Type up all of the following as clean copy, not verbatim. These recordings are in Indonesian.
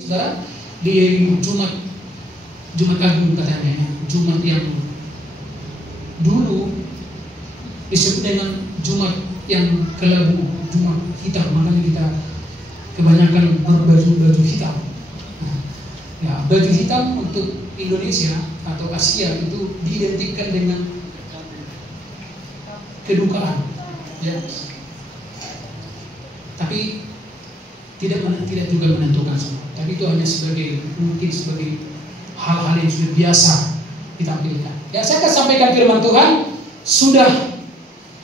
Saudara, di Jumat Agung katanya, Jumat yang dulu disebut dengan Jumat yang kelabu, Jumat hitam, makanya kita kebanyakan berbaju hitam. Nah, baju hitam untuk Indonesia atau Asia itu diidentikan dengan kedukaan, ya. Tapi tidak juga menentukan semua. Tapi itu hanya mungkin sebagai hal-hal yang sudah biasa ditampilkan. Ya, saya akan sampaikan firman Tuhan sudah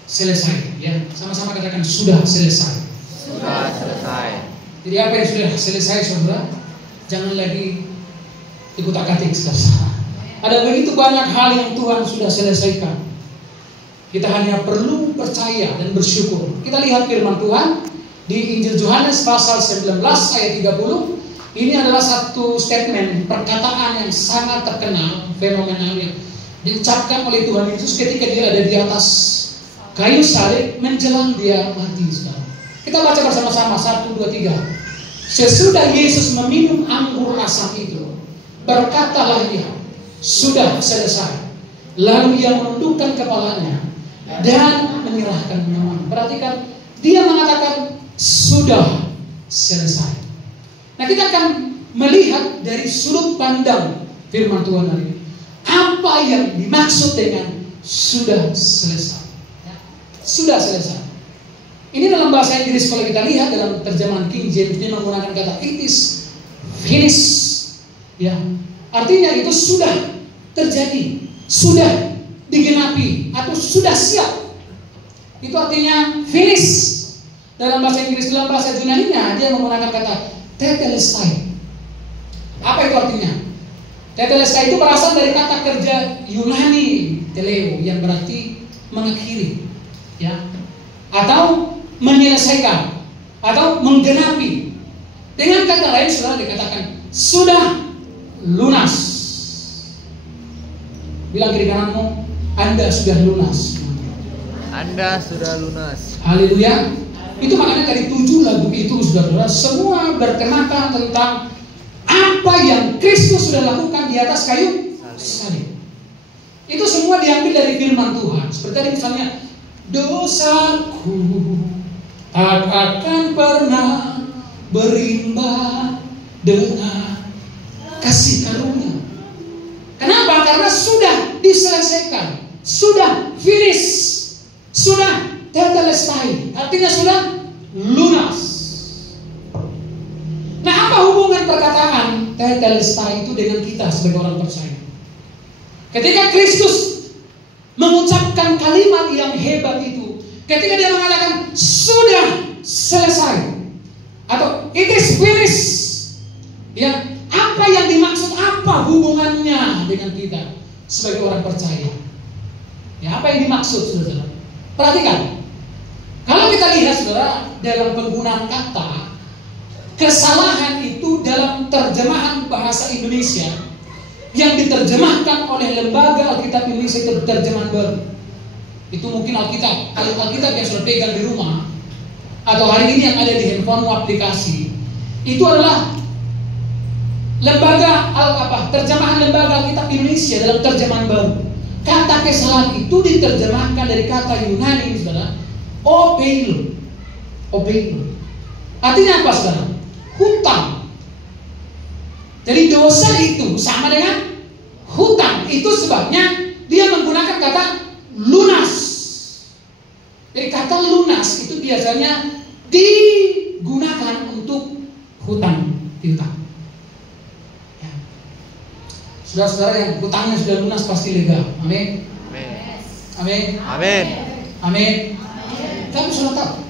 selesai. Ya, sama-sama katakan sudah selesai. Sudah selesai. Jadi apa yang sudah selesai, saudara? Jangan lagi ikutak-atik, saudara. Ada begitu banyak hal yang Tuhan sudah selesaikan. Kita hanya perlu percaya dan bersyukur. Kita lihat firman Tuhan di Injil Yohanes pasal 19 ayat 30. Ini adalah satu statement, perkataan yang sangat terkenal, fenomenal yang diucapkan oleh Tuhan Yesus ketika dia ada di atas kayu salib menjelang dia mati. Sekarang kita baca bersama-sama 1, 2, 3. Sesudah Yesus meminum anggur asam itu, berkatalah dia, sudah selesai. Lalu ia menundukkan kepalanya dan menyerahkan nyawa. Perhatikan, dia mengatakan sudah selesai. Nah, kita akan melihat dari sudut pandang firman Tuhan hari ini. Apa yang dimaksud dengan sudah selesai? Ya, sudah selesai. Ini dalam bahasa Inggris, kalau kita lihat dalam terjemahan King James, dia menggunakan kata it is finished. Ya, artinya itu sudah terjadi, sudah digenapi atau sudah siap. Itu artinya finish. Dalam bahasa Inggris, dalam bahasa Yunani-nya dia menggunakan kata tetelestai. Apa itu artinya? Tetelestai itu berasal dari kata kerja Yunani teleo yang berarti mengakhiri, ya, atau menyelesaikan, atau menggenapi. Dengan kata lain, saudara, dikatakan sudah lunas. Bilang kiri kananmu, Anda sudah lunas. Anda sudah lunas. Haleluya. Itu makanya dari 7 lagu itu, saudara, semua bertemakan tentang apa yang Kristus sudah lakukan di atas kayu salib. Itu semua diambil dari firman Tuhan. Seperti tadi misalnya, dosaku tak akan pernah berimbang dengan kasih karunia. Kenapa? Karena sudah diselesaikan, sudah finish, sudah tetelestai, artinya sudah lunas. Nah, apa hubungan perkataan tetelestai itu dengan kita sebagai orang percaya? Ketika Kristus mengucapkan kalimat yang hebat itu, ketika dia mengatakan sudah selesai atau it is finished, ya, apa yang dimaksud, apa hubungannya dengan kita sebagai orang percaya? Ya, apa yang dimaksud, saudara? Perhatikan. Kalau kita lihat, saudara, dalam penggunaan kata, kesalahan itu dalam terjemahan bahasa Indonesia yang diterjemahkan oleh Lembaga Alkitab Indonesia Terjemahan Baru. Itu mungkin Alkitab yang sudah pegang di rumah atau hari ini yang ada di handphone aplikasi. Itu adalah terjemahan Lembaga Alkitab Indonesia dalam Terjemahan Baru. Kata kesalahan itu diterjemahkan dari kata Yunani, saudara, opeilo. Artinya apa, saudara? Hutang. Jadi dosa itu sama dengan hutang. Itu sebabnya dia menggunakan kata lunas. Jadi kata lunas itu biasanya digunakan untuk hutang piutang. Ya. Saudara-saudara yang hutangnya sudah lunas pasti lega. Amin. Amin. Amin. Amin. Tapi sudah tahu,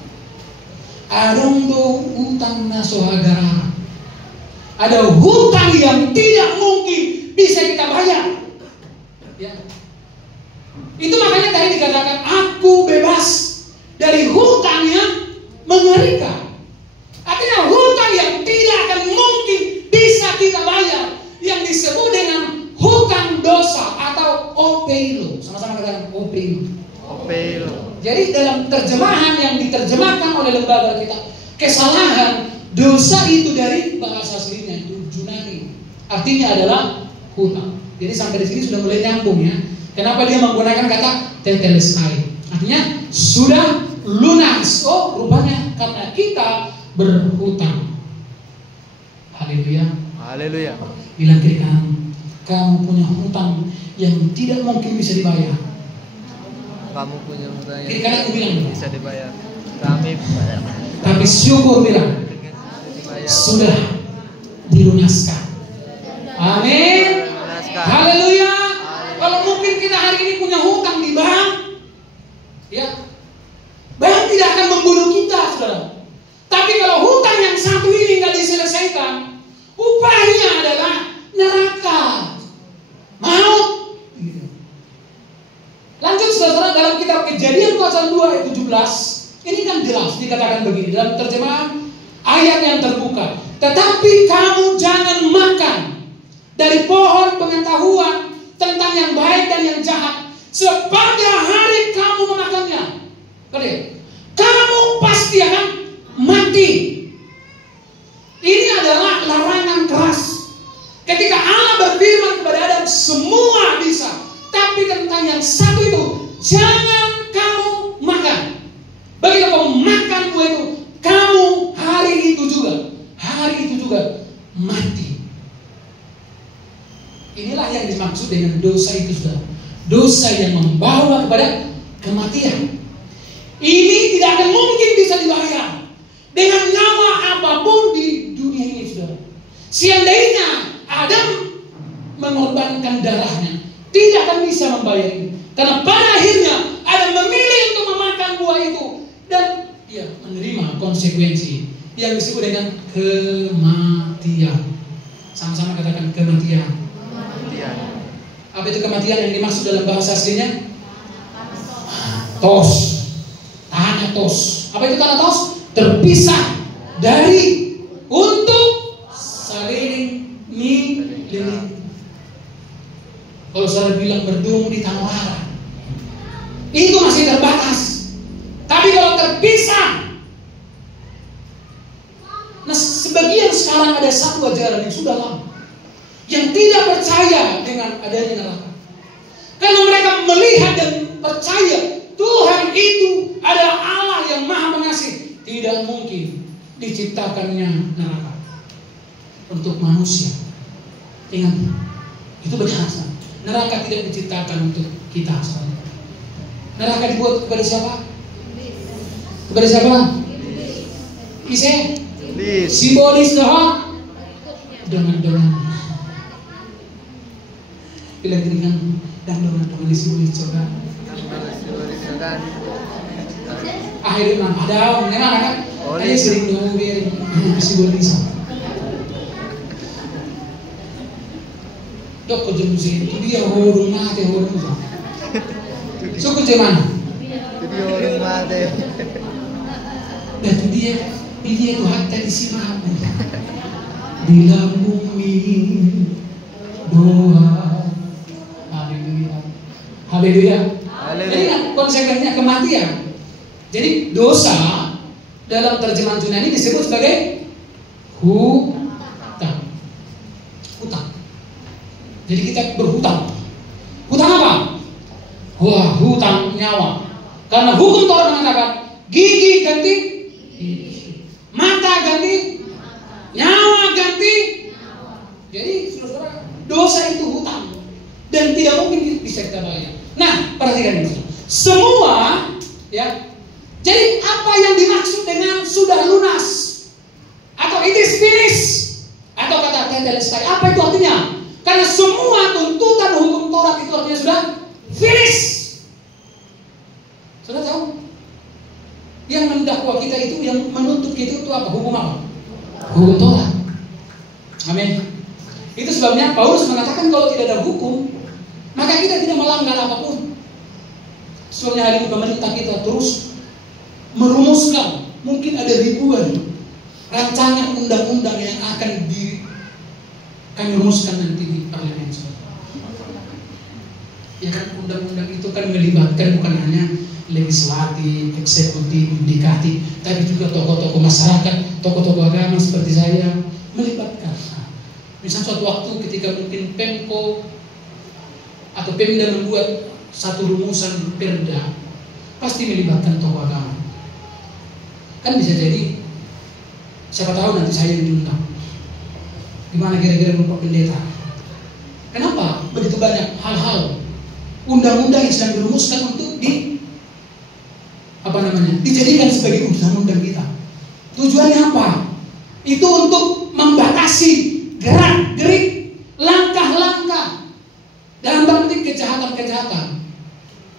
ada utang nasohagara. Ada hutang yang tidak mungkin bisa kita bayar. Ya. Itu makanya tadi dikatakan aku bebas dari hutang yang mengerikan. Artinya hutang yang tidak akan mungkin bisa kita bayar, yang disebut dengan hutang dosa atau opeilo. Sama-sama katakan opeilo. Opeilo. Jadi dalam terjemahan yang diterjemahkan oleh lembaga kita, kesalahan, dosa itu dari bahasa aslinya itu artinya adalah hutang. Jadi sampai di sini sudah mulai nyambung ya. Kenapa dia menggunakan kata tetelestai? Artinya sudah lunas. Oh, rupanya karena kita berhutang. Haleluya. Haleluya. Bilang kiri kamu punya hutang yang tidak mungkin bisa dibayar. Kamu punya hutang Kiri yang kanan aku bilang bisa dibayar. Kami tapi syukur bilang dibayar. sudah dilunaskan. Amin. Lunaskan. Haleluya. Kalau mungkin kita hari ini punya hutang di bank, ya, bank tidak akan membunuh kita, saudara. Tapi kalau hutang yang satu ini nggak diselesaikan, upahnya adalah neraka, maut. Lanjut saudara, dalam kitab Kejadian pasal 2 ayat 17, ini kan jelas dikatakan begini dalam terjemahan ayat yang terbuka. Tetapi kamu jangan makan dari pohon pengetahuan tentang yang baik dan yang jahat, sepada hari kamu memakannya, kamu pasti akan mati. Ini adalah larangan keras. Ketika Allah berfirman kepada Adam, semua bisa, tapi tentang yang satu itu, jangan kamu makan. Begitu kamu makan buah itu, kamu hari itu juga mati. Inilah yang dimaksud dengan dosa itu, saudara. Dosa yang membawa kepada kematian. Ini tidak akan mungkin bisa dibayar dengan nyawa apapun di dunia ini, saudara. Seandainya Adam mengorbankan darahnya, tidak akan bisa membayar ini. Karena pada akhirnya Adam memilih untuk memakan buah itu dan dia menerima konsekuensi yang disebut dengan kematian. Sama-sama katakan kematian. Apa itu kematian yang dimaksud dalam bahasa aslinya? Tos. Thanatos. Apa itu thanatos? Terpisah dari, untuk saling miliki. Kalau saya bilang berdungu di tanah lara, itu masih terbatas. Tapi kalau terpisah, nah sebagian sekarang ada satu ajaran yang sudah lama, yang tidak percaya dengan adanya neraka. Karena mereka melihat dan percaya Tuhan itu adalah Allah yang Maha Pengasih. Tidak mungkin diciptakannya neraka untuk manusia. Ingat, itu benar. Neraka tidak diciptakan untuk kita. Neraka dibuat kepada siapa? Kepada siapa? Ise? Simbolis doang. Dengan bila dengan dan dengan simbolis coba. Akhirnya ada memang kan? Ada sering nungguin simbolis. Dok kerja musik itu dia horong mati horong juga. Suku mana? Jadi orang mati. Dan dia itu hatta di sini bila bumi doa. Haleluya. Jadi konsekuensinya kematian. Jadi dosa dalam terjemahan Yunani disebut sebagai hutang. Hutang. Jadi kita berhutang. Hutang apa? Wah, hutang nyawa. Karena hukum Taurat mengatakan gigi ganti gigi, mata ganti, nyawa ganti. Jadi saudara, dosa itu hutang dan tidak mungkin bisa kita bayar. Nah, perhatikan ini. Semua, ya. Jadi apa yang dimaksud dengan sudah lunas atau it is finished atau kata tetelestai? Apa itu artinya? Karena semua tuntutan hukum Taurat itu artinya sudah finish. Sudah tahu? Yang mendakwa kita itu, yang menuntut kita itu apa? Hukum apa? Hukum Taurat. Amin. Itu sebabnya Paulus mengatakan kalau tidak ada hukum, maka kita tidak melanggar apapun. Soalnya hari ini pemerintah kita terus merumuskan, mungkin ada ribuan rancangan undang-undang yang akan kami rumuskan nanti di parlemen. Ya kan, undang-undang itu kan melibatkan bukan hanya legislatif, eksekutif, yudikatif, tapi juga tokoh-tokoh masyarakat, tokoh-tokoh agama seperti saya melibatkan. Misalnya suatu waktu ketika mungkin Pemko atau Pemda membuat satu rumusan perda, pasti melibatkan tokoh agama. Kan bisa jadi, siapa tahu nanti saya yang diundang. Gimana kira-kira Bapak Pendeta? Kenapa begitu banyak hal-hal undang-undang yang sedang dirumuskan untuk dijadikan sebagai undang-undang kita? Tujuannya apa? Itu untuk membatasi gerak-gerik langkah-langkah dalam bentuk kejahatan-kejahatan.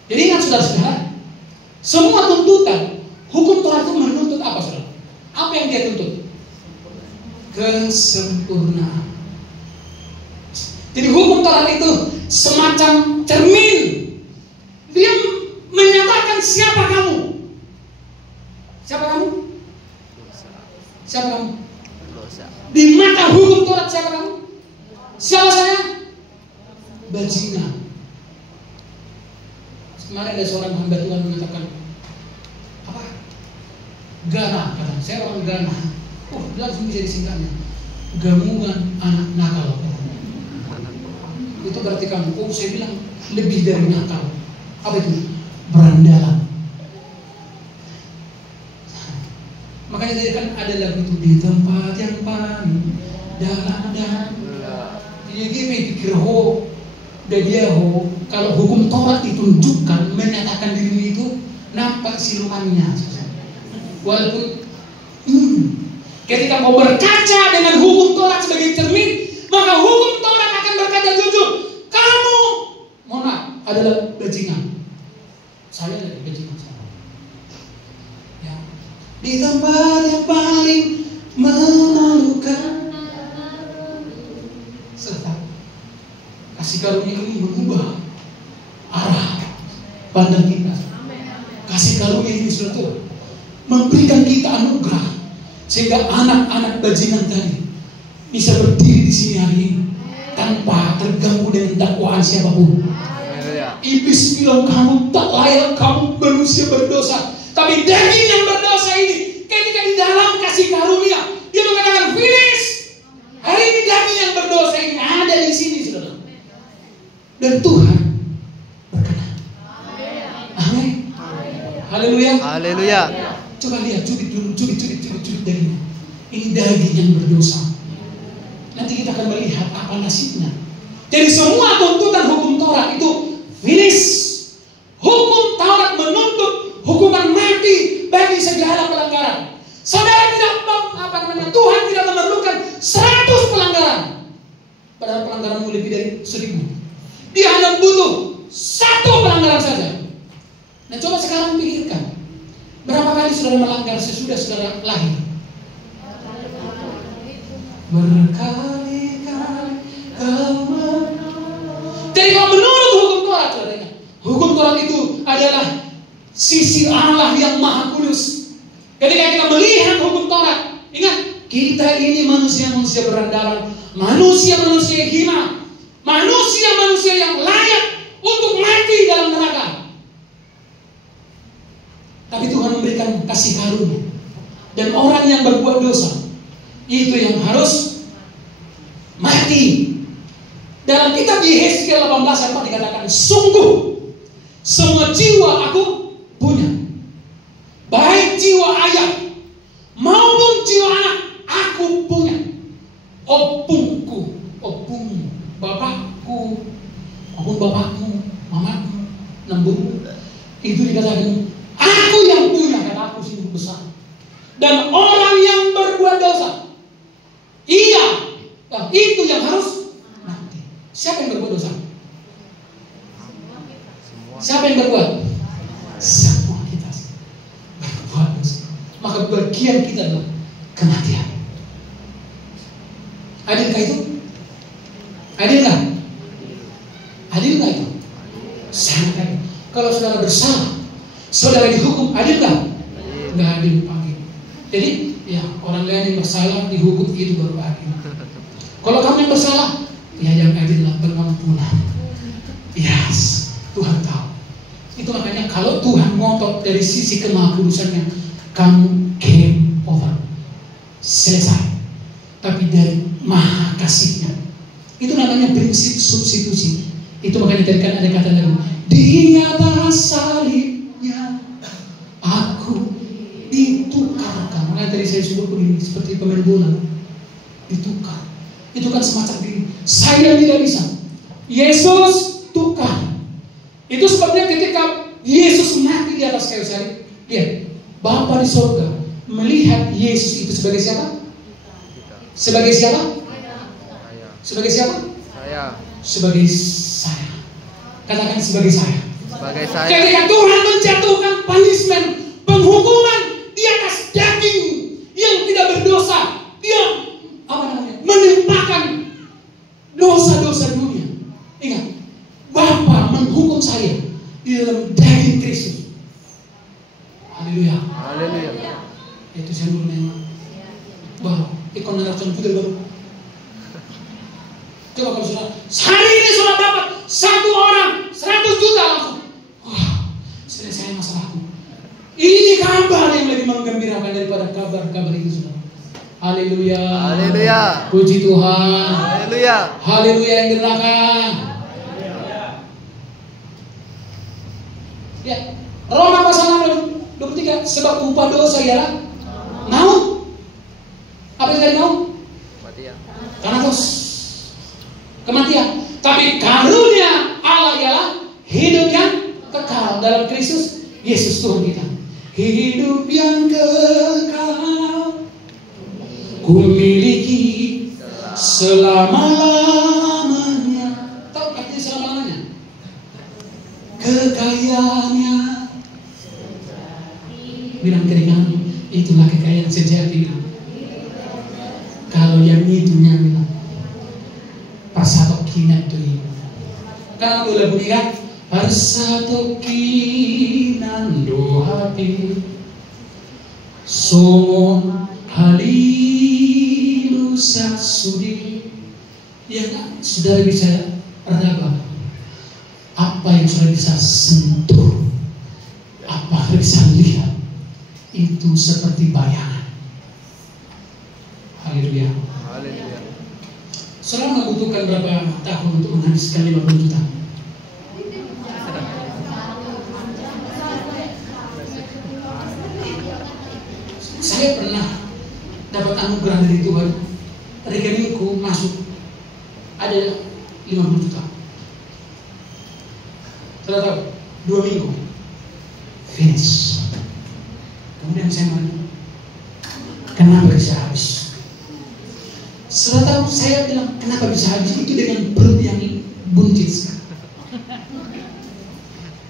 Jadi ingat saudara-saudara, semua tuntutan hukum Taurat itu menuntut apa, saudara? Apa yang dia tuntut? Kesempurnaan. Jadi hukum Taurat itu semacam cermin. Dia menyatakan siapa kamu. Siapa kamu? Siapa kamu? Di mata hukum Taurat siapa kamu? Siapa saya? Bajingan. Kemarin ada seorang hamba Tuhan mengatakan, apa? Gana, kata saya orang Gana. Langsung bisa disingkatnya. Gamungan anak nakal. Itu berarti kamu. Saya bilang lebih dari nakal. Apa itu? Berandalan. Makanya tadi kan ada lagu itu, di tempat yang paling dalam. Jadi pikir kalau hukum Taurat ditunjukkan menyatakan diri itu nampak silumannya. Walaupun ketika kau berkaca dengan hukum Taurat sebagai cermin, maka hukum Taurat akan berkata jujur, kamu adalah bajingan. Saya adalah bajingan. Ya. Di tempat yang paling memalukan, serta kasih karunia ini mengubah arah pandang kita. Kasih karunia ini sudah memberikan kita anugerah sehingga anak-anak bajingan tadi bisa berdiri di sini hari ini tanpa terganggu dengan dakwaan siapapun. Iblis bilang kamu tak layak, kamu manusia berdosa. Tapi daging yang berdosa ini ketika di dalam kasih karunia dia mengatakan finish. Hari ini daging yang berdosa ini ada di sini, saudara. Dan Tuhan berkenan. Amin. Haleluya. Haleluya. Coba lihat, cubit dagingnya. Ini daging yang berdosa. Nanti kita akan melihat apa nasibnya. Jadi semua tuntutan hukum Taurat itu finish. Hukum Taurat menuntut hukuman mati bagi segala pelanggaran. Saudara tidak Tuhan tidak memerlukan 100 pelanggaran. Padahal pelanggaranmu lebih dari 1000. Dia hanya butuh 1 pelanggaran saja. Nah coba sekarang pikirkan, berapa kali saudara melanggar sesudah saudara lahir? Berkali-kali kau menolak. Jadi kalau menurut hukum Taurat, saudara, hukum Taurat itu adalah sisi Allah yang maha kudus. Ketika kita melihat hukum Taurat, ingat, kita ini manusia-manusia berandalan, manusia-manusia hina, manusia-manusia yang layak untuk mati dalam neraka. Tapi Tuhan memberikan kasih karunia. Dan orang yang berbuat dosa itu yang harus mati. Dalam kitab Yehezkiel 18 ayat 4 dikatakan, sungguh semua jiwa aku punya, baik jiwa ayah maupun jiwa anak aku punya. Opungku, opung, bapakku maupun bapakmu, mamamu, nemburu, itu dikatakan aku yang punya, kata aku sungguh besar. Dan orang yang berbuat dosa, itu yang harus mati. Siapa yang berbuat dosa? Siapa yang berbuat? Semua kita berbuat dosa. Maka bagian kita adalah kematian. Adilkah itu? Adilkah? Adilkah itu? Sangat adil. Kalau saudara bersalah, saudara dihukum, adilkah? Nggak adil pagi. Jadi ya orang lain yang bersalah dihukum itu baru adil. Kalau kamu yang bersalah, ya yang adil lah, pengampunan. Yes, Tuhan tahu. Itu makanya kalau Tuhan ngotot dari sisi kemahakudusannya, kamu game over, selesai. Tapi dari maha kasihnya, Itu namanya prinsip substitusi. Itu makanya tadi kan ada kata lalu, di atas salibnya aku ditukarkan. Makanya tadi saya sebut begini, seperti pemain bola, ditukar. Itu kan semacam ini. Saya tidak bisa. Yesus tukar. Itu sebabnya ketika Yesus mati di atas kayu salib, lihat, Bapa di surga melihat Yesus itu sebagai siapa? Sebagai siapa? Sebagai siapa? Saya. Sebagai saya. Katakan sebagai saya. Sebagai saya. Ketika Tuhan menjatuhkan punishment, penghukuman di atas daging yang tidak berdosa, dia menimpakan dosa-dosa dunia. Ingat, Bapa menghukum saya di dalam daging Kristus. Haleluya. Haleluya. Itu saya dulu memang. Baru, ikon narasikan putih baru. Coba kalau saudara, hari ini saudara dapat 1 orang 100 juta langsung. Wah, selesai masalahku. Ini kabar yang lebih menggembirakan daripada kabar-kabar itu, saudara. Haleluya. Haleluya. Puji Tuhan. Haleluya. Haleluya yang di belakang. Ya, Roma pasal 6:23, sebab upah dosa ialah maut. Apa yang tadi maut? Kematian. Thanatos, kematian. Tapi karunia Allah ialah hidup yang kekal dalam Kristus Yesus Tuhan kita. Hidup yang kekal ku miliki selama-lamanya. Tahu artinya selama-lamanya? Kekayaannya. Bilang keringan, itulah kekayaan sejati. Kalau yang itunya bilang pasatokinan tuh. Kalau boleh bunyikan pasatokinan do hati somon halilu sasudi. Ya kan, saudara bisa raba apa yang saudara bisa sentuh, apa yang bisa lihat, itu seperti bayangan. Haleluya. Haleluya. Saudara membutuhkan berapa tahun untuk menghabiskan 50 juta? Saya pernah dapat anugerah dari Tuhan. Rekeningku masuk ada 50 juta. Saudara tahu, 2 minggu finish. Kemudian saya bilang, kenapa bisa habis? Saudara tahu, saya bilang kenapa bisa habis itu dengan perut yang buncit sekali.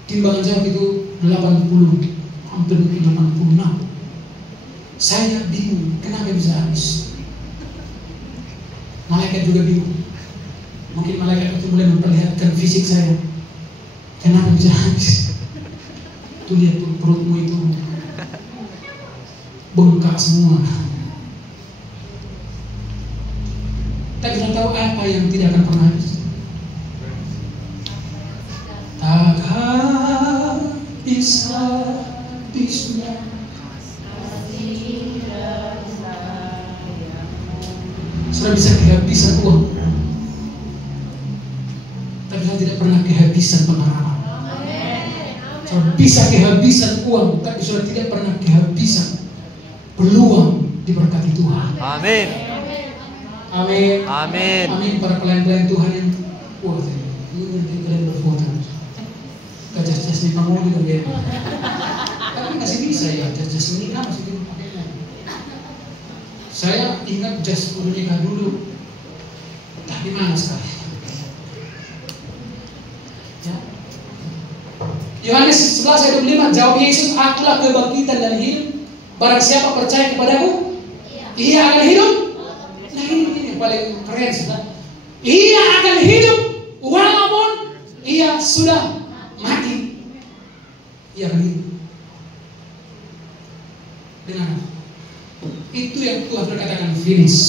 Timbangan saya itu 80, hampir 86. Saya bingung kenapa bisa habis. Malaikat juga bingung. Mungkin malaikat itu mulai memperlihatkan fisik saya. Kenapa bisa habis? Tuh lihat tuh, perutmu itu bengkak semua. Tapi kita tahu apa yang tidak akan pernah habis. Tak bisa habisnya. Sudah bisa kehabisan uang, tapi saya tidak pernah kehabisan pengalaman. Sudah bisa kehabisan uang, tapi sudah tidak pernah kehabisan peluang diberkati Tuhan. Amin. Amin. Amin. Amin. Para pelayan-pelayan Tuhan yang wah, ini kalian berfoto. Jas-jas nih kamu juga ya. Tapi masih bisa ya, jas-jas ini kan masih dipakai. Saya ingat jas udah nikah dulu, tapi mana sekarang? Ya. Yohanes 11:25, jawab Yesus, akulah kebangkitan dan hidup. Barang siapa percaya kepadaku, ia akan hidup. Nah ini yang paling keren sudah. Ia akan hidup walaupun ia sudah mati. Ia akan hidup. Dengar. Itu yang Tuhan berkatakan finish.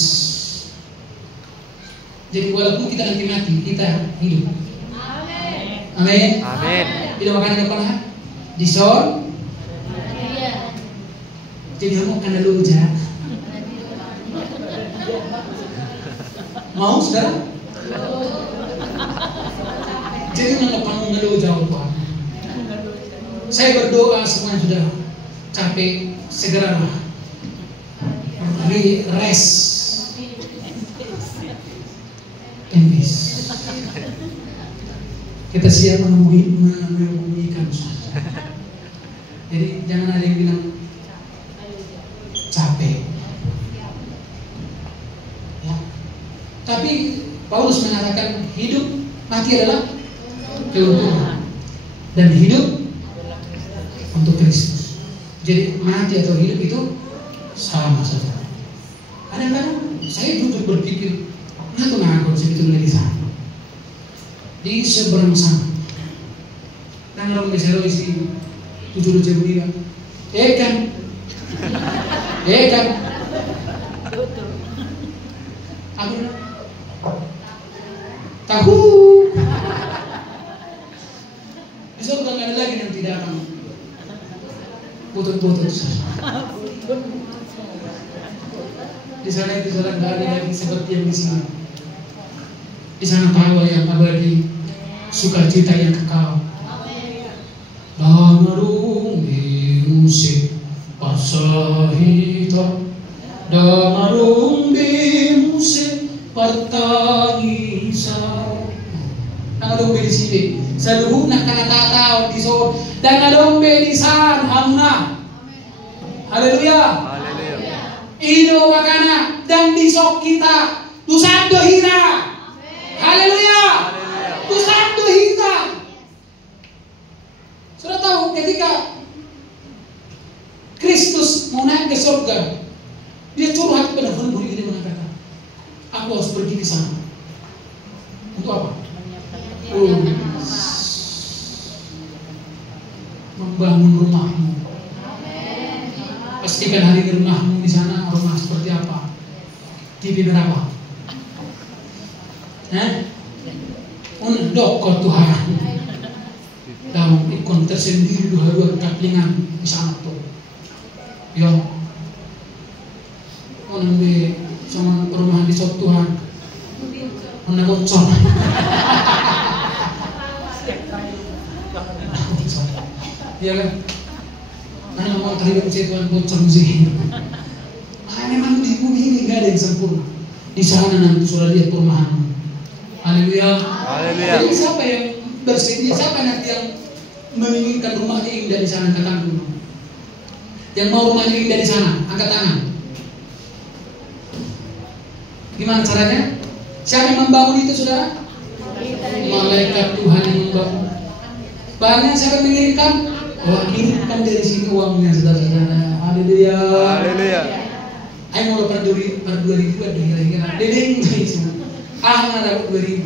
Jadi walaupun kita nanti mati, kita hidup. Amin. Amin. Amin. Tidak makan depan di son. Jadi kamu akan luja. Mau saudara? Jadi kamu ngeluh jauh Tuhan. Saya berdoa semua yang sudah capek segeralah rest and peace. Kita siap menyembunyikan. Jadi jangan ada yang bilang capek. Ya. Tapi Paulus mengatakan hidup mati adalah keuntungan dan hidup untuk Kristus. Jadi mati atau hidup itu sama saja. Kadang-kadang saya jujur berpikir, ngaku sebetulnya di sana, di seberang sana. Dan orang bisa isi tujuh dia, kan, aku tahu. Di sana nggak ada lagi yang tidak akan butut-butut. Di sana itu sudah nggak ada lagi seperti yang di sini. Di sana tawa yang abadi, sukacita yang kekal. Damarung di musik pasahita, damarung di musik pertangisan. Damarung di sini, seluruh nak kena tahu di so, damarung di sana hamna. Haleluya. Ido makana dan di sok kita tusando hina. Haleluya. Tusando hina. Sudah tahu ketika Kristus mau naik ke surga, dia curhat kepada murid-murid ini mengatakan, aku harus pergi di sana. Untuk apa? Membangun rumahmu. Pastikan hari di rumahmu di sana rumah seperti apa? TV berapa? Untuk Tuhan. Dalam ikon tersendiri dua-dua kaplingan di sana tuh. Yo. Nambe sama perumahan di sok Tuhan. Mana bocor. Iya kan? Karena mau terlibat Tuhan bocor sih. Memang di bumi ini nggak ada yang sempurna. Di sana nanti sudah lihat perumahan. Haleluya. Jadi siapa yang bersedia? Siapa nanti yang menginginkan rumahnya indah di sana? Angkat tangan dulu. Yang mau rumahnya indah di sana, angkat tangan. Gimana caranya? Siapa yang membangun itu, saudara? Malaikat Tuhan yang membangun. Bahannya siapa yang mengirimkan? Oh, kirimkan dari sini uangnya, saudara-saudara. Haleluya. Haleluya. Ayo mau per 2000 ada kira-kira. Dedeng semua. Mana dapat 2000.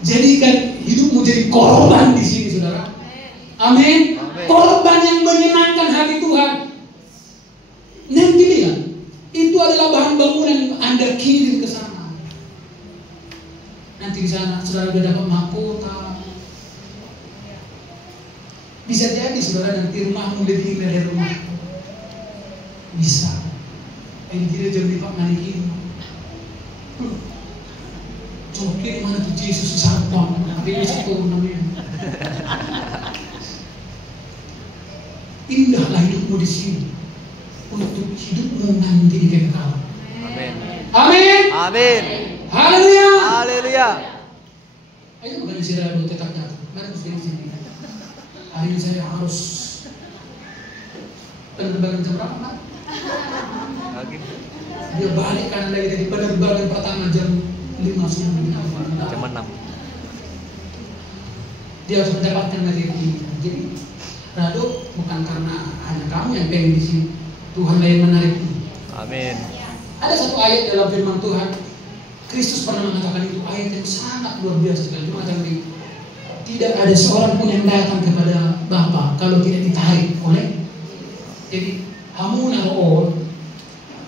Jadikan hidupmu jadi korban di sini, saudara. Amin. Korban yang menyenangkan hati Tuhan. Nanti lihat, itu adalah bahan bangunan yang Anda kirim ke sana. Nanti di sana saudara sudah dapat mahkota. Bisa jadi saudara nanti rumahmu lebih indah dari rumahmu. Bisa. Ini tidak jauh di Pak Manikin. Coba di mana tuh Yesus sampang? Tapi bisa turun namanya. Indahlah hidupmu di sini untuk hidupmu nanti di kekal. Amin. Amin. Amin. Haleluya. Haleluya. Ayo bukan istirahat dulu tetap jatuh. Mari harus di sini. Hari ini saya harus penerbangan jam berapa? Lagi. Dia balik kanan lagi dari penerbangan pertama jam 5 subuh. Jam 6. Dia harus mendapatkan rezeki. Jadi Rado bukan karena hanya kamu yang pengen di sini. Tuhan yang menarikmu. Amin. Ada satu ayat dalam firman Tuhan. Kristus pernah mengatakan itu, ayat yang sangat luar biasa sekali. Cuma tadi tidak ada seorang pun yang datang kepada Bapa kalau tidak ditarik oleh. Jadi hamuna rool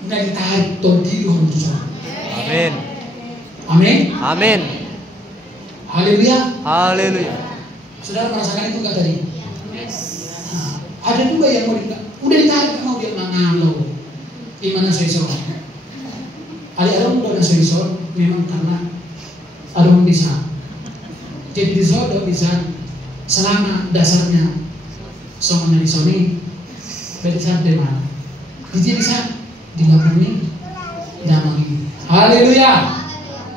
nggak ditarik todi Tuhan Tuhan. Amin. Amin. Amin. Haleluya. Haleluya. Saudara merasakan itu nggak tadi? Nah, ada juga yang udah ditarik mau dia mengalau. Gimana saya soal? Ada orang udah saya soal memang karena Adong bisa. Jadi disodo bisa selama dasarnya somanya di soni beda de mana. Jadi bisa dilapani damai. Haleluya.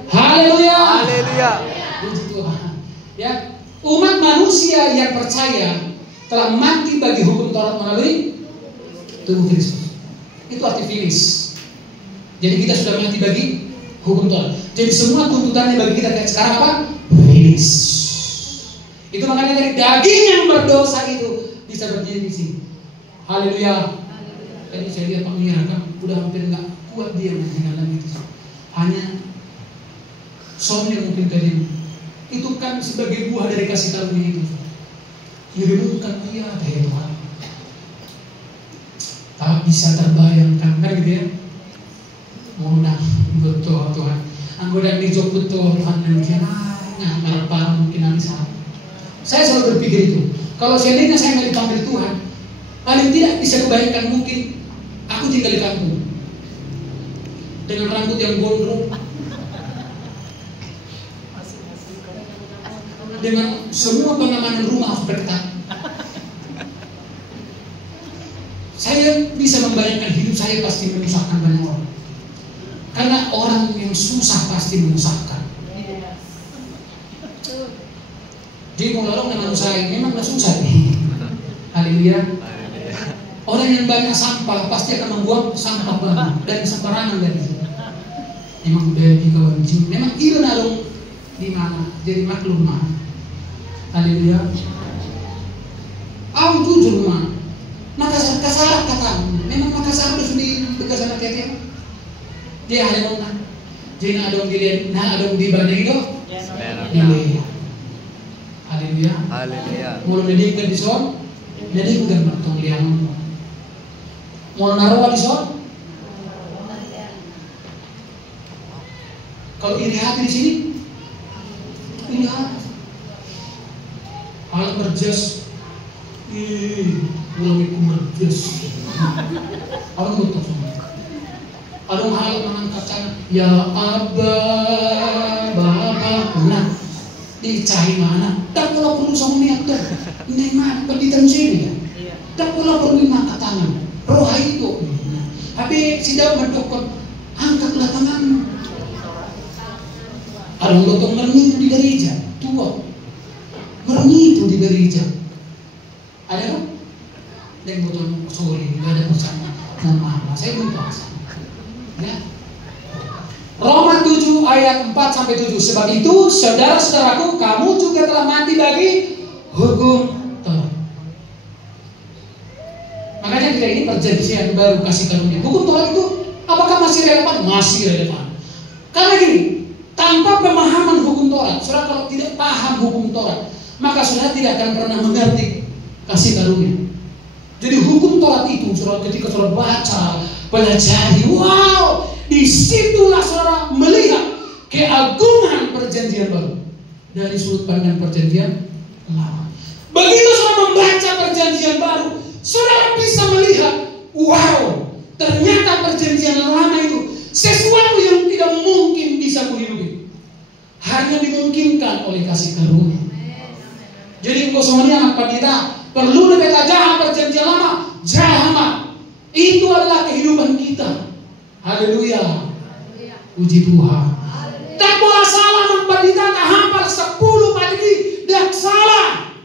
Haleluya. Haleluya. Puji Tuhan. Ya, umat manusia yang percaya telah mati bagi hukum Taurat melalui tubuh Kristus. Itu arti finish. Jadi kita sudah mati bagi hukum Taurat. Jadi semua tuntutannya bagi kita kayak sekarang apa? Finish. Itu makanya dari daging yang berdosa itu bisa berdiri di sini. Haleluya. Tadi saya lihat Pak Mira kan udah hampir nggak kuat dia menjalankan itu. Hanya soalnya mungkin tadi itu kan sebagai buah dari kasih karunia itu. Direnungkan iya daya Tuhan. Tak bisa terbayangkan kan gitu ya. Mohon betul Tuhan. Anggota dijok betul Tuhan dan mungkin marah mungkin nanti saat. Saya selalu berpikir itu. Kalau seandainya saya nggak dipanggil Tuhan, paling tidak bisa kebayangkan mungkin aku tinggal di kampung dengan rambut yang gondrong, dengan semua pengamanan rumah berketat. Saya bisa membayangkan hidup saya pasti menyusahkan banyak orang. Karena orang yang susah pasti menyusahkan. Jadi mau nolong dengan saya memang gak susah nih. Haleluya. Orang yang banyak sampah pasti akan membuang sampah banyak dan sembarangan dari situ. Memang dari kawan jin, memang itu nalung di mana jadi maklum mah. Haleluya. Aku jujur mah. Maka kasar kata, memang Makassar harus di bekas anak kete. Dia ada nonton. Jadi adong dilihat, adong di banding itu. Dilihat. Haleluya. Haleluya. Mulu dedikkan di son, jadi bukan bertong liang. Mulu naruh di son. Kalau iri hati di sini, iri hati. Alat berjas, belum ikut berjas. Orang betul semua. Ada hal mengangkat tangan, ya Abah, Bapak, nah, dicari mana? Tak pula perlu sama niat tuh. Ini mah pendidikan sini ya. Tak pula perlu mengangkat tangan. Roh itu. Tapi sidang berdokter, angkatlah tanganmu. Ada lotong merni itu di gereja, tua. Merni itu di gereja. Ada kan? Dan botol sorry, nggak ada bersama. Nama saya lupa. Ya. Roma 7 ayat 4 sampai 7. Sebab itu saudara-saudaraku, kamu juga telah mati bagi hukum Taurat. Makanya kita ini perjanjian baru kasih karunia. Hukum Taurat itu apakah masih relevan? Masih relevan. Karena gini, tanpa pemahaman hukum Taurat, saudara kalau tidak paham hukum Taurat, maka saudara tidak akan pernah mengerti kasih karunia. Jadi hukum Taurat itu, saudara ketika saudara baca, pelajari, wow, disitulah saudara melihat keagungan perjanjian baru dari sudut pandang perjanjian lama. Begitu saudara membaca perjanjian baru, saudara bisa melihat, wow, ternyata perjanjian lama itu sesuatu yang tidak mungkin bisa kuhidupi, hanya dimungkinkan oleh kasih karunia. Jadi engkau semuanya apa kita perlu lebih tajam perjanjian lama, jama. Itu adalah kehidupan kita. Haleluya. Puji Tuhan. Tak boleh salah mempadita tak hafal 10 pagi dak salah.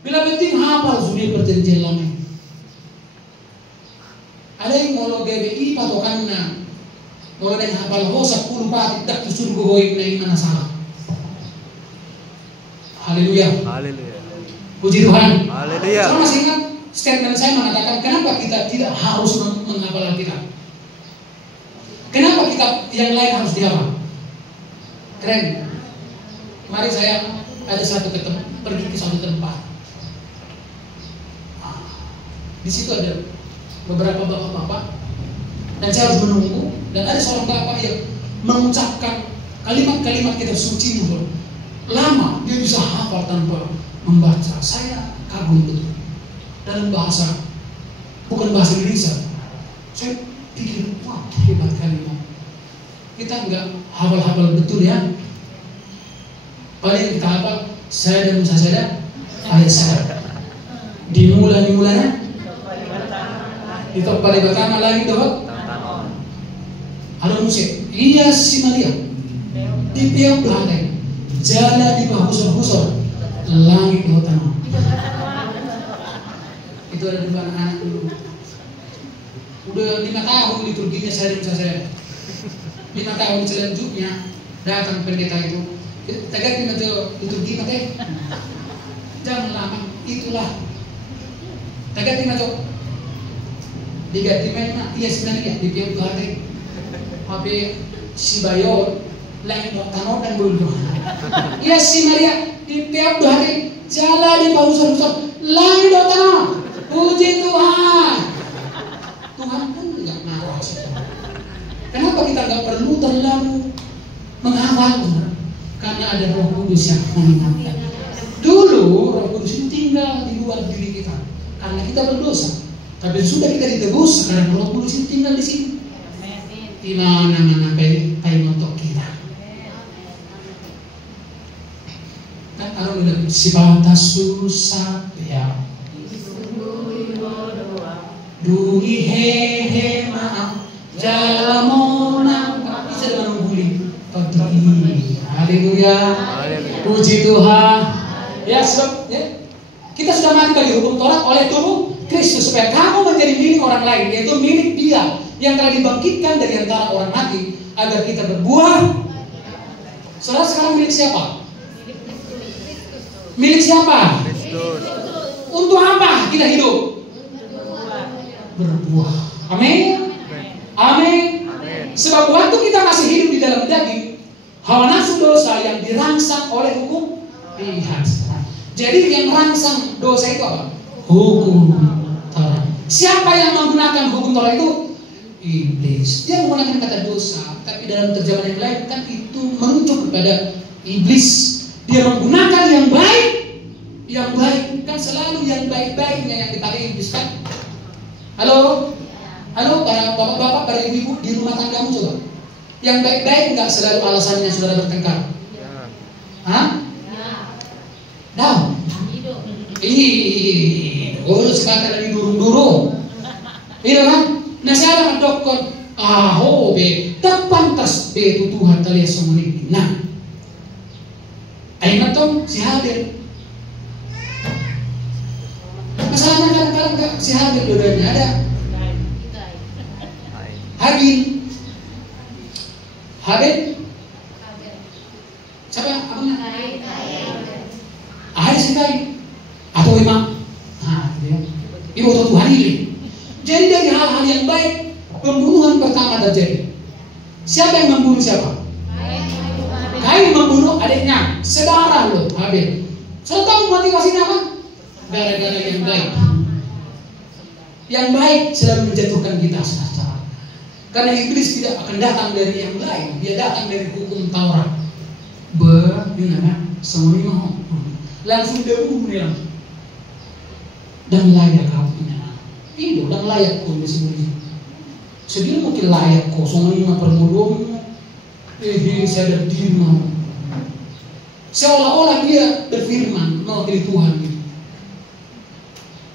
Bila penting hafal sudah perjanjian lama. Ada yang mau GBI patokannya. Mau ada yang hafal 10 pagi dak suruh goyim na mana salah. Haleluya. Haleluya. Puji Tuhan. Haleluya. Saya masih ingat statement saya mengatakan kenapa kita tidak harus menghafal Alkitab. Kenapa kitab yang lain harus dihafal? Keren. Mari saya ada pergi ke suatu tempat. Di situ ada beberapa bapak-bapak dan saya harus menunggu dan ada seorang bapak yang mengucapkan kalimat-kalimat kitab suci itu lama dia bisa hafal tanpa membaca. Saya kagum betul. Dalam bahasa bukan bahasa Indonesia. Saya pikir wah hebat kali. Kita enggak hafal-hafal betul ya. Paling kita apa? Saya dan Musa saja ayat saya. Dimulanya itu pada pertama lagi tuh. Ada Musa, iya si Maria di pihak belakang, jalan di bawah husor, langit di tanah. Itu ada dua anak dulu. Udah 5 tahun liturginya saya dan saya. 5 tahun selanjutnya datang pendeta itu. Tagati na to liturgi na teh. Jangan lama, itulah. Tagati na to. Digati na iya sebenarnya di pihak belakang. Tapi si Bayo lain tanah dan bulu. Iya si Maria di pihak belakang jalan di bawah husor, langit di tanah. Puji Tuhan. Tuhan pun nggak marah. Kenapa kita nggak perlu terlalu menghafal? Karena ada Roh Kudus yang mengingatkan. Dulu Roh Kudus itu tinggal di luar diri kita karena kita berdosa. Tapi sudah kita ditebus, sekarang Roh Kudus itu tinggal di sini. Di mana-mana kayak untuk kita. Kan orang bilang sebatas susah ya. Dugi hehe maaf jalamona bisa dengan guling pagi. Haleluya. Puji Tuhan. Ya sebab ya, kita sudah mati bagi hukum Taurat oleh tubuh Kristus supaya kamu menjadi milik orang lain, yaitu milik Dia yang telah dibangkitkan dari antara orang mati agar kita berbuah. Saudara sekarang milik siapa? Milik siapa? Kristus. Untuk apa kita hidup? Berbuah. Amin. Amin. Sebab waktu kita masih hidup di dalam daging, hawa nafsu dosa yang dirangsang oleh hukum lihat. Jadi yang merangsang dosa itu apa? Hukum Taurat. Siapa yang menggunakan hukum Taurat itu? Iblis. Dia menggunakan kata dosa, tapi dalam terjemahan yang lain kan itu merujuk kepada iblis. Dia menggunakan yang baik, kan selalu yang baik-baiknya yang dipakai iblis kan? Halo, para bapak-bapak, para ibu-ibu di rumah tanggamu coba. Yang baik-baik nggak selalu alasannya saudara bertengkar. Hah? Dah. Sekarang lagi durung-durung. Iya kan? Nah saya ada dokter. Tak pantas be Tuhan tali semuanya. Nah, ayo tong si hadir. Masalahnya kadang-kadang nggak si hadir dua-duanya ada. Habib. Siapa abangnya? Ahai sekali. Atau imam. Nah, ya. Ibu atau Tuhan ini. Jadi dari hal-hal yang baik, pembunuhan pertama terjadi. Siapa yang membunuh siapa? Kain membunuh adiknya, saudara loh, Habib. Saudara tahu motivasinya apa? Gara-gara yang baik. Yang baik selalu menjatuhkan kita saudara. Karena iblis tidak akan datang dari yang lain, dia datang dari hukum Taurat. Semua langsung debu bilang. Dan layak kau punya. Itu dan layak kau disebut. Sedih mungkin layak kau semua permudumu. Saya diterima. Seolah-olah dia berfirman mewakili Tuhan.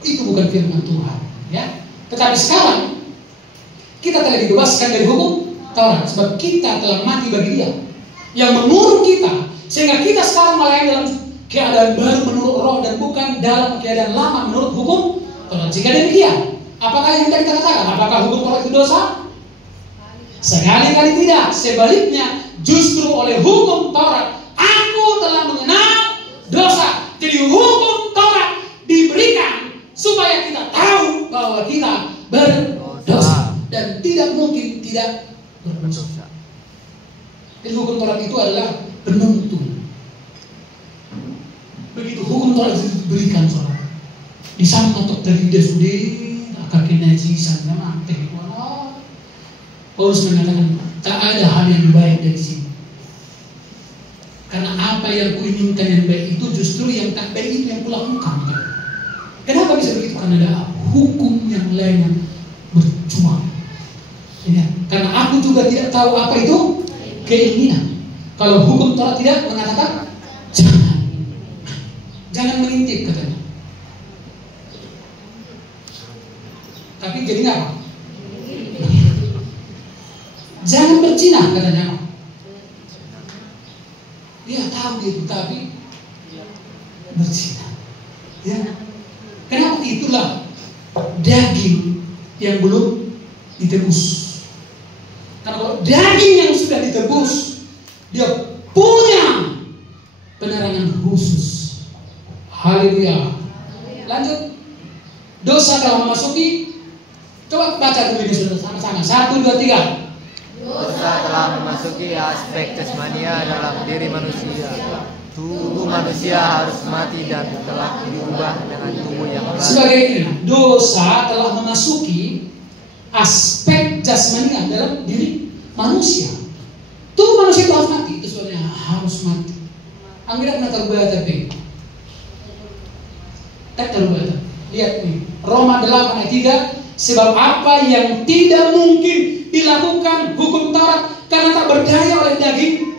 Itu bukan firman Tuhan, ya. Tetapi sekarang kita telah dibebaskan dari hukum Taurat sebab kita telah mati bagi Dia yang mengurung kita sehingga kita sekarang melayani dalam keadaan baru menurut Roh dan bukan dalam keadaan lama menurut hukum Taurat. Jika demikian, apakah yang kita katakan? Apakah hukum Taurat itu dosa? Sekali-kali tidak. Sebaliknya, justru oleh hukum Taurat aku telah mengenal dosa. Jadi hukum Taurat diberikan supaya kita tahu bahwa kita berdosa dan tidak mungkin tidak berdosa. Jadi hukum Taurat itu adalah penuntun. Begitu hukum Taurat diberikan saudara, di sana untuk terindah sudah kaki najis sana mati. Paulus mengatakan tak ada hal yang baik dari sini. Karena apa yang kuinginkan yang baik itu justru yang tak baik itu yang kulakukan. Kenapa bisa begitu? Karena ada hukum yang lain yang berjuang. Ya, karena aku juga tidak tahu apa itu keinginan. Kalau hukum Taurat tidak mengatakan Jangan mengintip katanya. Tapi jadi apa? Jangan berzina katanya. Dia tahu itu tapi berzina. Ya. Kenapa? Itulah daging yang belum ditebus. Karena kalau daging yang sudah ditebus, dia punya penerangan khusus. Haleluya. Lanjut. Dosa telah memasuki. Coba baca dulu ini sudah sama-sama. 1, 2, 3. Dosa telah memasuki aspek jasmania dalam diri manusia. Tubuh manusia harus mati dan telah diubah dengan tubuh yang baru. Sebagai ini, dosa telah memasuki aspek jasmania dalam diri manusia. Tubuh manusia itu harus mati. Itu sebenarnya harus mati. Anggira pernah terbata tapi tak terbata. Lihat nih, Roma 8 ayat 3. Sebab apa yang tidak mungkin dilakukan hukum Taurat karena tak berdaya oleh daging.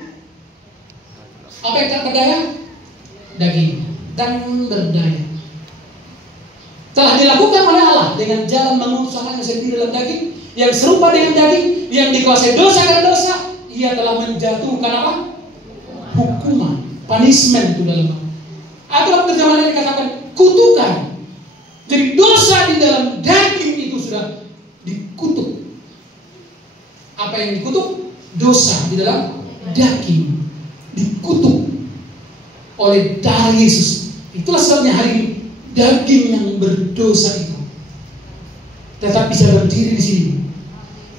Apa yang tak berdaya? Daging dan berdaya. Telah dilakukan oleh Allah dengan jalan mengusahakan sendiri dalam daging yang serupa dengan daging yang dikuasai dosa karena dosa. Ia telah menjatuhkan apa? Hukuman, punishment itu dalam. Atau terjemahan yang dikatakan kutukan. Jadi dosa di dalam daging itu sudah dikutuk. Apa yang dikutuk? Dosa di dalam daging dikutuk oleh darah Yesus. Itulah sebabnya hari ini daging yang berdosa itu tetap bisa berdiri di sini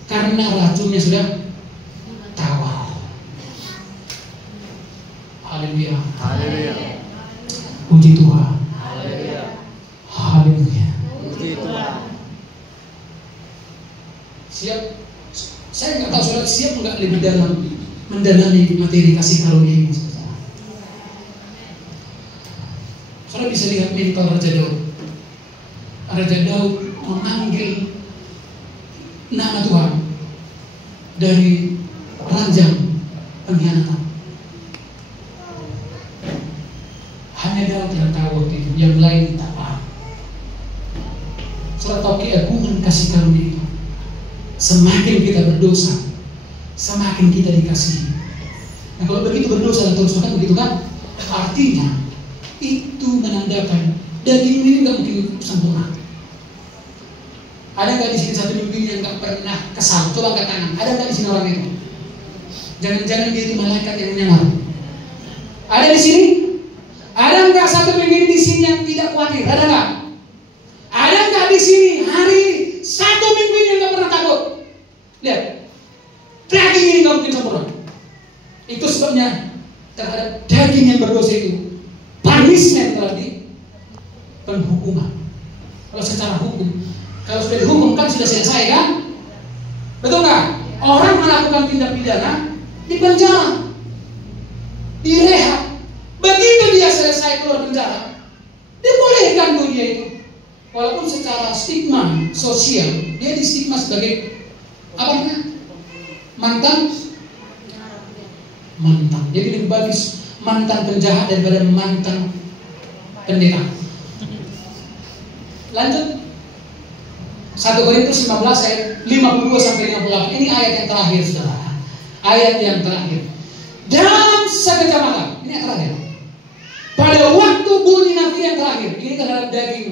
karena racunnya sudah tawar. Haleluya. Haleluya. Puji Tuhan. Haleluya. Haleluya. Puji Tuhan. Siap? Saya nggak tahu saudara siap nggak lebih dalam mendalami materi kasih karunia ini. Saudara bisa lihat mentor Raja Daud. Raja Daud mengambil nama Tuhan dari ranjang pengkhianatan. Hanya Daud yang tahu waktu itu, yang lain tak paham. Saudara tahu keagungan kasih karunia itu. Semakin kita berdosa, semakin kita dikasihi. Nah kalau begitu berdosa dan terus makan begitu kan, artinya itu menandakan daging ini nggak mungkin sempurna. Ada nggak di sini satu minggu yang nggak pernah kesal? Coba angkat tangan. Ada nggak di sini orang itu? Jangan-jangan dia itu malaikat yang menyamar. Ada di sini? Ada nggak satu minggu di sini yang tidak khawatir? Ada nggak? Ada nggak di sini hari satu minggu ini yang nggak pernah takut? Lihat, daging ini nggak mungkin sempurna. Itu sebabnya terhadap daging yang berdosa itu punishment tadi penghukuman. Kalau secara hukum, kalau sudah dihukum kan sudah selesai kan? Betul nggak? Orang melakukan tindak pidana di penjara, direhab. Begitu dia selesai keluar penjara, dibolehkan tuh dia itu. Walaupun secara stigma sosial dia distigma sebagai apa namanya? Mantan. Jadi lebih bagus mantan penjahat daripada mantan pendeta. Lanjut. 1 Korintus 15 ayat 52 sampai 58. Ini ayat yang terakhir, Saudara. Ayat yang terakhir. Dalam sekejap mata, ini yang terakhir. Pada waktu bunyi nabi yang terakhir, ini terhadap daging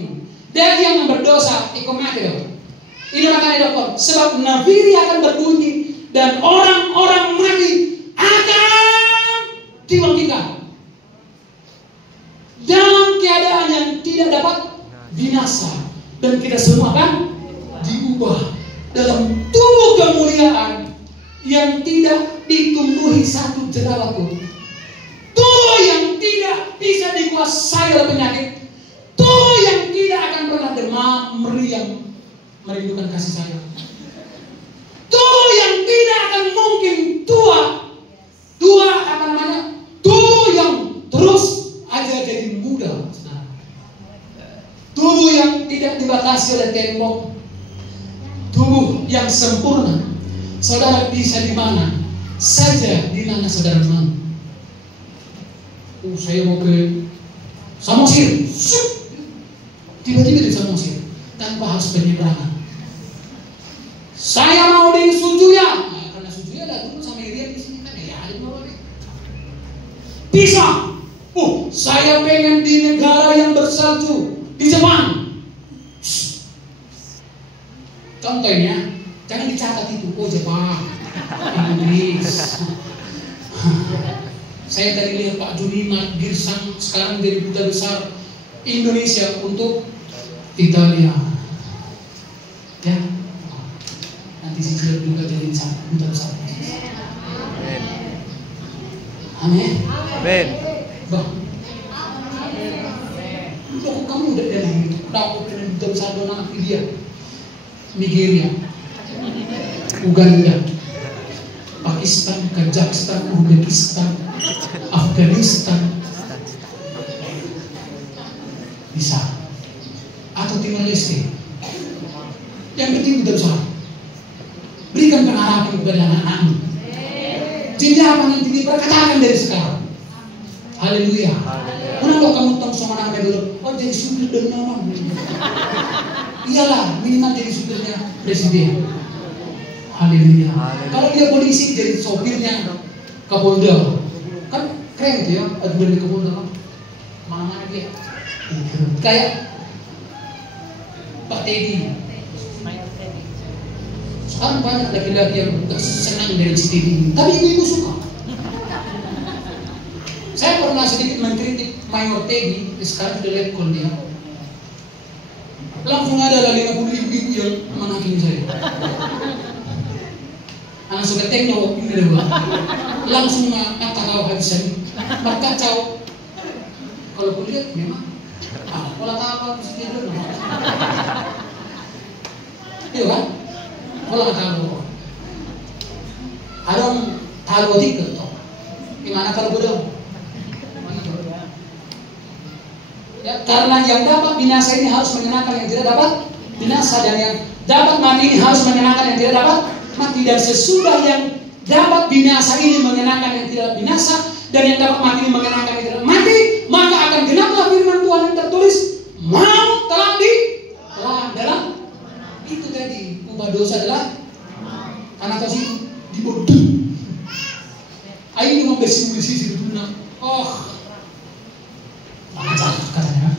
yang berdosa, ikomati dong. Ini makanya dokter, sebab nafiri akan berbunyi dan orang-orang mati akan dibangkitkan dalam keadaan yang tidak dapat binasa, dan kita semua akan diubah dalam tubuh kemuliaan yang tidak ditumbuhi satu jerawat pun, tubuh yang tidak bisa dikuasai oleh penyakit, tubuh yang tidak akan pernah demam, meriang, merindukan kasih sayang, tubuh yang tidak akan mungkin tua apa namanya, tubuh yang terus aja jadi muda, tubuh yang tidak dibatasi oleh tembok, tubuh yang sempurna. Saudara bisa di mana saja, di mana saudara mau. Saya mau ke Samosir, tiba-tiba di Samosir tanpa harus penyeberangan. Saya mau di Sujuya, nah, karena Sujuya ada dulu sama Irian di sini kan ya ada bawa deh. Bisa, saya pengen di negara yang bersalju di Jepang. Contohnya, jangan dicatat itu, Jepang, Inggris. Saya tadi lihat Pak Junimar Girsang sekarang jadi duta besar Indonesia untuk Italia. Ya, nanti Cicil juga jadi duta besar. Amin. Amin. Bang, kamu udah dari itu, aku pengen duta besar dona dia. Nigeria, Uganda, Pakistan, Kazakhstan, Uzbekistan, Afghanistan, bisa, atau Timor Leste. Yang penting udah usaha. Berikan pengharapan kepada anak-anakmu. Jadi apa nanti diperkatakan dari sekarang. Haleluya. Kenapa kamu tahu sama anak dulu? Oh jadi supir dan nyaman. Iyalah, minimal jadi supirnya presiden. Haleluya. Kalau dia polisi jadi sopirnya Kapolda. Kan keren tuh ya, ajudan di Kapolda kan. Mana-mana dia. Kayak Pak Teddy. Sekarang banyak laki-laki yang gak senang dari si Teddy, tapi ibu-ibu suka. Saya pernah sedikit mengkritik Mayor Teddy, sekarang sudah letkol dia. Langsung ada 50 ibu-ibu yang menghakimi saya. Anak suka tekno ini deh, langsung kata kau habisan, berkacau. Kalau kulihat memang, pola kapal mesti tidur. Iya kan? Pola kapal. Ada tahu tiket toh. Gimana kalau bodoh? Ya, karena yang dapat binasa ini harus menyenangkan yang tidak dapat binasa, dan yang dapat mati ini harus menyenangkan yang tidak dapat mati. Dan sesudah yang dapat binasa ini menyenangkan yang tidak binasa, dan yang dapat mati ini menyenangkan yang tidak mati, maka akan genaplah firman Tuhan yang tertulis, maut telah dalam itu tadi. Ubah dosa adalah karena kau sih dibodoh. Ayo ini membesi dunia. Ajar katanya,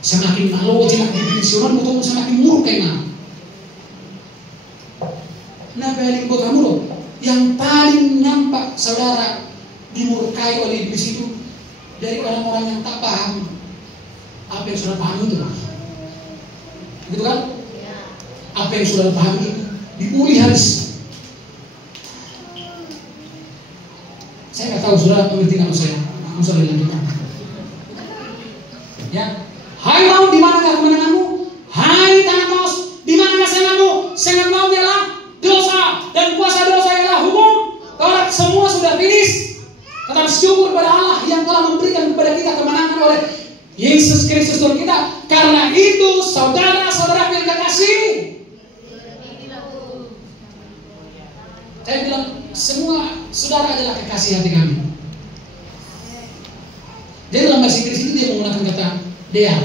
semakin malu jinak divisional betul semakin muruk kayaknya. Nah, paling buat kamu loh, yang paling nampak saudara dimurkai oleh iblis itu dari orang-orang yang tak paham apa yang sudah paham itu, gitu kan? Apa yang sudah paham itu dibully habis. Saya nggak tahu sudah mengerti nggak saya? Aku sudah dilanjutkan. Ya, hai maut, di manakah kemenanganmu? Hai tanah kaos, di manakah sengatmu? Sengat maut ialah dosa, dan kuasa dosa ialah hukum. Taurat semua sudah finish. Tetapi syukur pada Allah yang telah memberikan kepada kita kemenangan oleh Yesus Kristus Tuhan kita. Karena itu saudara-saudara yang kekasih, saya bilang semua saudara adalah kekasih hati kami. Jadi dalam bahasa Inggris itu dia menggunakan kata dear.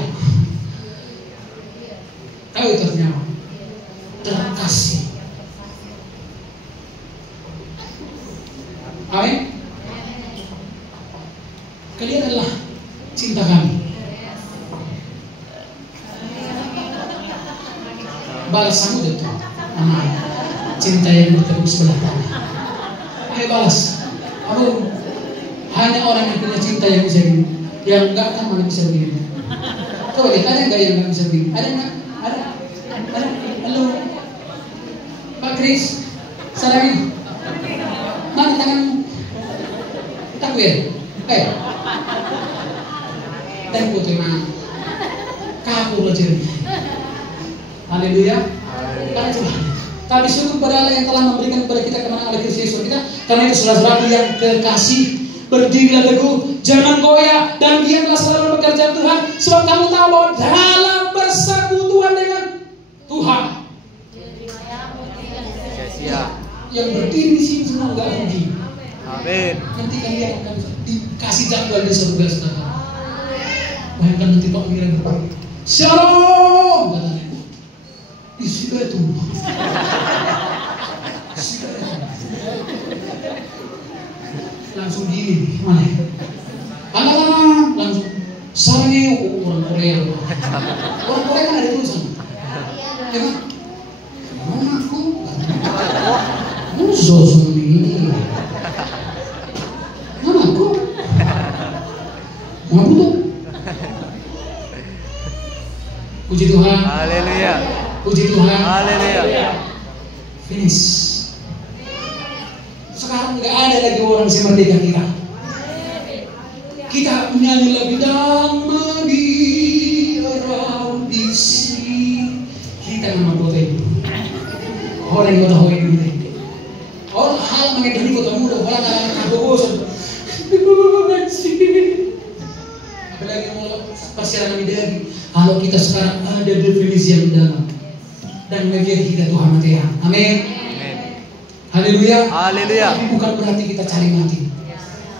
Tahu itu artinya apa? Terkasih. Amin. Kalian adalah cinta kami. Balas kamu itu, aman. Cinta yang bertepuk sebelah tangan. Ayo balas. Kamu hanya orang yang punya cinta yang bisa gini. Yang enggak kan mana bisa begini. Coba lihat, ada enggak yang enggak bisa begini? Ada enggak? Ada? Halo Pak Kris, sarangin. Mana tanganmu? Takwir. Dan foto mana? Kaku belajar. Haleluya. Tapi syukur pada Allah yang telah memberikan kepada kita kemenangan oleh Kristus Yesus kita. Karena itu saudara-saudara yang kekasih, berdirilah teguh, jangan goyah, dan diamlah selalu bekerja Tuhan, sebab kamu tahu bahwa dalam persekutuan dengan Tuhan, sia-sia. yang berdiri di sini semua enggak rugi. Amin. Nanti kalian akan dikasih jadwal di surga, saudara. Bayangkan nanti Pak Mira berkata, Shalom, katanya. Di situ itu. Langsung gini, mana? Anak-anak langsung sarangnya orang Korea. Orang Korea kan ada tulisan. Ya kan? Anakku. Musuh ini. Anakku. Mau butuh. Puji Tuhan. Haleluya. Puji Tuhan. Haleluya. Finish. Sekarang nggak ada lagi orang yang merdeka kita. Kita menyanyi lagi damai di audisi. Kita nama kota itu. Orang kota Hawaii itu. Orang hal mengenai kota muda. Orang ada bosan. Apalagi mau pasiran kami lagi. Kalau kita sekarang ada definisi yang dalam dan bagian kita Tuhan mati. Amin. Haleluya. Haleluya. Tapi bukan berarti kita cari mati.